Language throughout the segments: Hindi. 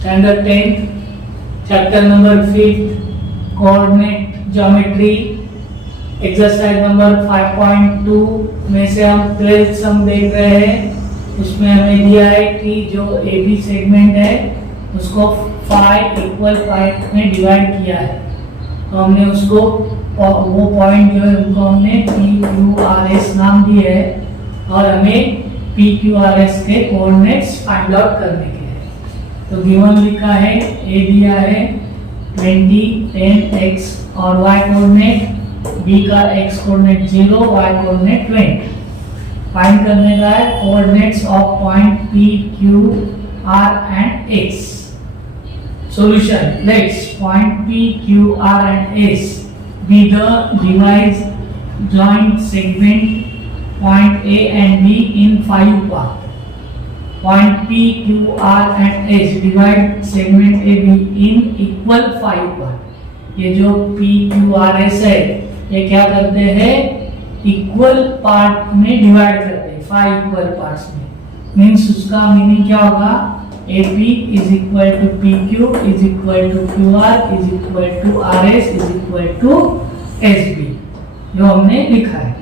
Standard 10th, chapter number 5th, coordinate geometry, exercise number 5.2 में से हम 12th सम देख रहे हैं। उसमें हमें दिया है कि जो AB सेगमेंट है उसको 5 इक्वल पार्ट में डिवाइड किया है, तो हमने उसको वो पॉइंट जो है उनको हमने PQRS नाम दिए है और हमें PQRS के कोऑर्डिनेट्स फाइंड आउट करने के हैं। तो गिवन लिखा है, A दिया है 20, 10 x और y कोऑर्डिनेट, B का x coordinate 0, y coordinate 20। Find करने का है coordinates of point P, Q, R and S। Solution: Let's point P, Q, R and S be the divised joint segment point A and B in 5 parts. Point P, Q, R and S divide segment AB in equal 5 parts. ये जो P, Q, R, S है ये क्या करते हैं, इक्वल पार्ट में डिवाइड करते हैं 5 इक्वल पार्ट्स में। मीन्स उसका मीनिंग क्या होगा, AP is equal to PQ is equal to QR is equal to RS is equal to SB, जो हमने लिखा है।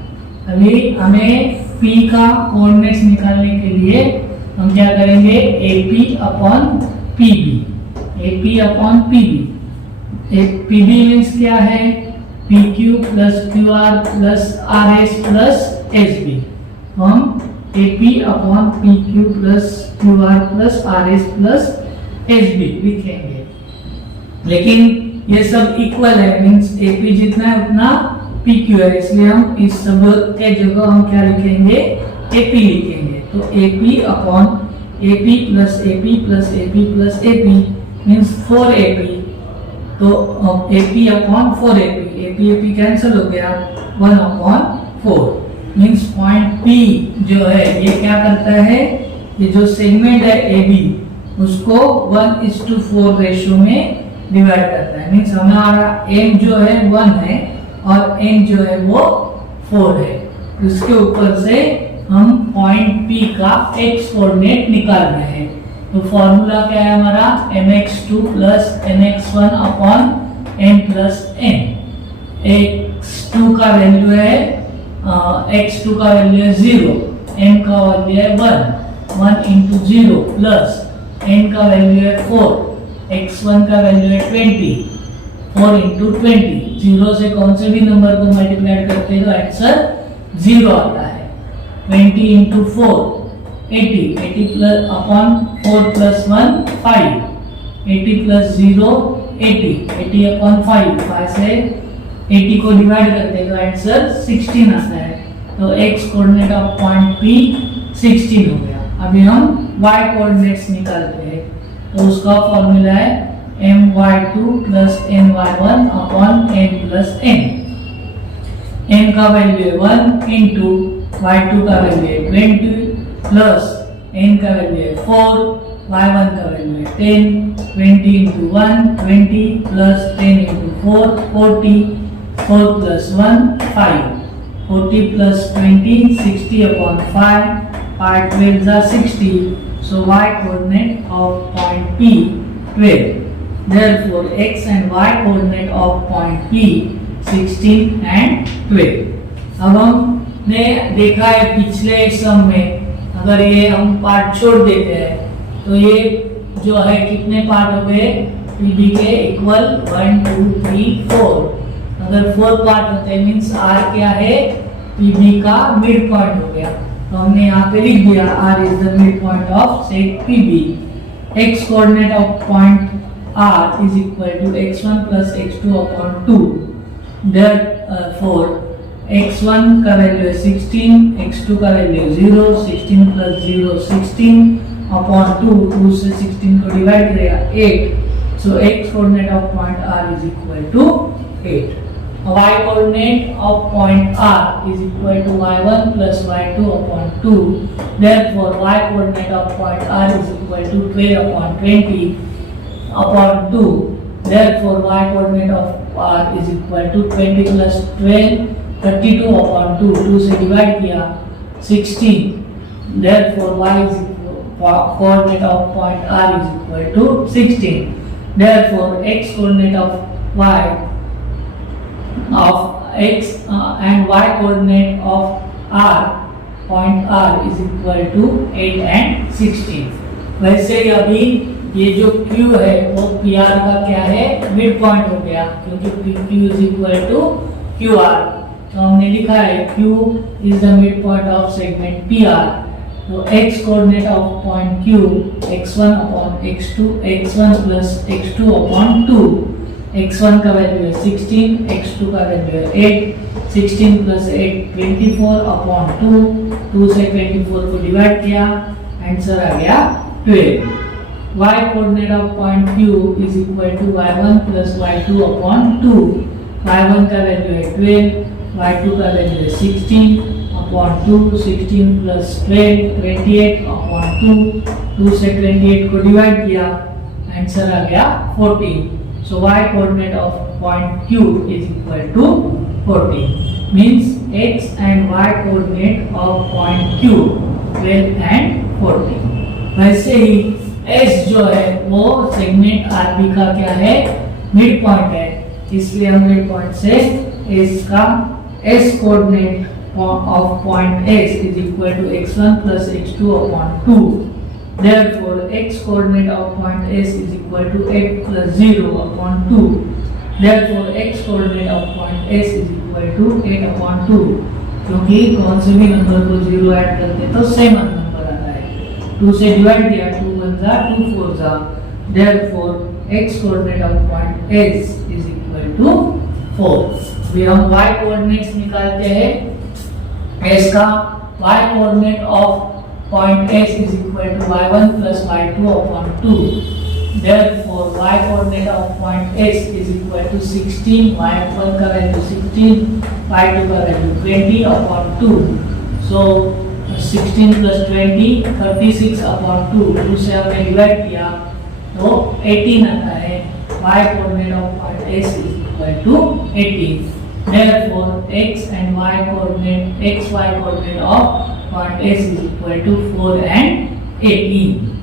अभी हमें P का कोऑर्डिनेट्स निकालने के लिए हम क्या करेंगे, AP upon PB। AP upon PB, PB means क्या है, PQ plus QR plus RS plus SB। हम AP upon PQ plus QR plus RS plus SB लिखेंगे। लेकिन ये सब इक्वल है, मीन्स AP जितना है उतना PQ है, इसलिए हम इस सब के जगह हम क्या लिखेंगे, AP लिखेंगे। तो AP upon AP plus AP plus AP plus AP means 4AP। तो AP upon 4AP, AP cancel हो गया, 1 अपॉन 4 मीन्स पॉइंट P जो है ये क्या करता है, ये जो सेगमेंट है AB उसको 1:4 रेशियो में डिवाइड करता है। मीन्स हमारा M जो है 1 है और N जो है वो 4 है। इसके ऊपर से हम पॉइंट P का x कोऑर्डिनेट निकाल रहे हैं। तो फॉर्मूला क्या है हमारा, mx2 plus mx1 upon m plus n। x2 का वैल्यू है x2 का वैल्यू है 0, m का वैल्यू है 1 इंटू 0 प्लस n का वैल्यू है 4, x1 का वैल्यू है 20, 4 इंटू 20। 0 से कौन से भी नंबर को मल्टीप्लाई करते हैं तो आंसर 0 आता है। 20 into 4 80, 80 plus upon 4 plus 1 5, 80 plus 0 80, 80 upon 5 से 80 को डिवाइड करते हैं तो आंसर 16 आता है। तो x coordinate of point P 16 हो गया। अभी हम y कोऑर्डिनेट्स निकालते हैं, तो उसका फॉर्मूला है my2 plus my1 upon n plus n। m का वैल्यू है 1 इंटू y2 का वैल्यू है 20 प्लस n का वैल्यू है 4, y1 का वैल्यू है 10, 20 into 1 20 plus 10 into 4 40, 4 plus 1 5, 40 plus 20 60 upon 5, 5 12 are 60, so y coordinate of point P 12. Therefore x and y coordinate of point P 16 and 12. अब हमने देखा है पिछले सम में, अगर ये हम पार्ट छोड़ देते हैं तो ये जो है कितने पार्ट हो गए, PB के इक्वल 1 2 3 4। अगर 4 पार्ट होते हैं मीन्स R क्या है, PB का मिड पॉइंट हो गया। तो हमने यहाँ पे लिख दिया R is the midpoint of set PB। x coordinate of point R is equal to x1 plus x2 upon 2। Therefore x1 का वैल्यू है 16, x2 का वैल्यू है 0, 16 प्लस 0 16 अपॉन 2 से 16 को डिवाइड करेगा 8। सो x coordinate of point R is equal to 8। y coordinate of point R is equal to y1 plus y2 upon 2. Therefore y coordinate of point R is equal to 12 upon 20 upon 2. Therefore y coordinate of R is equal to 20 plus 12 32 upon 2, 2 से डिवाइड किया 16। Therefore y is equal coordinate of point R is equal to 16. Therefore, x coordinate of y and y coordinate of R point R is equal to 8 and 16. वैसे ही अभी ये जो Q है वो PR का क्या है, मिड पॉइंट हो गया, क्योंकि PQ is equal to QR. तो हमने लिखा है Q is the midpoint of segment PR. तो x coordinate of point Q x1 upon x2 x1 plus x2 upon 2. x1 का वैल्यू है 16, x2 का वैल्यू है 8, 16 plus 8 24 upon 2, 2 से 24 को डिवाइड किया, आंसर आ गया 12. y coordinate of point Q is equal to y1 plus y2 upon 2. y1 का वैल्यू है 12, y2 का वैल्यू है 16 upon 2, 16 plus 12 28 upon 2, 2 से 28 को डिवाइड किया, आंसर आ गया 14. So y coordinate of point Q is equal to 14. Means x and y coordinate of point Q 12 and 14. वैसे ही S जो है वो सेगमेंट RB का क्या है, मिड पॉइंट है, इसलिए हम मिड पॉइंट से S का S coordinate of point S is equal to x1 plus x2 upon 2. Therefore, x coordinate of point S is equal to 8 plus 0 upon 2. Therefore, x coordinate of point S is equal to 8 upon 2. क्योंकि कौन से भी नंबर को 0 ऐड करते तो सेम नंबर आता है. 2 से डिवाइड किया, 2 1 जा 2 4 जा. Therefore, x coordinate of point S is equal to 4. भी हम y coordinates निकालते हैं. S का y coordinate of point S is equal to y1 plus y2 upon 2. Therefore, y coordinate of point S is equal to 16, y1 का वैल्यू 16, y2 का value 20 upon 2. So 16 plus 20 36 upon 2. 2 से हमने डिवाइड किया तो 18 आता है. y coordinate of point S is equal to 18. Therefore, x and y coordinate of point S is equal to 4 and 18.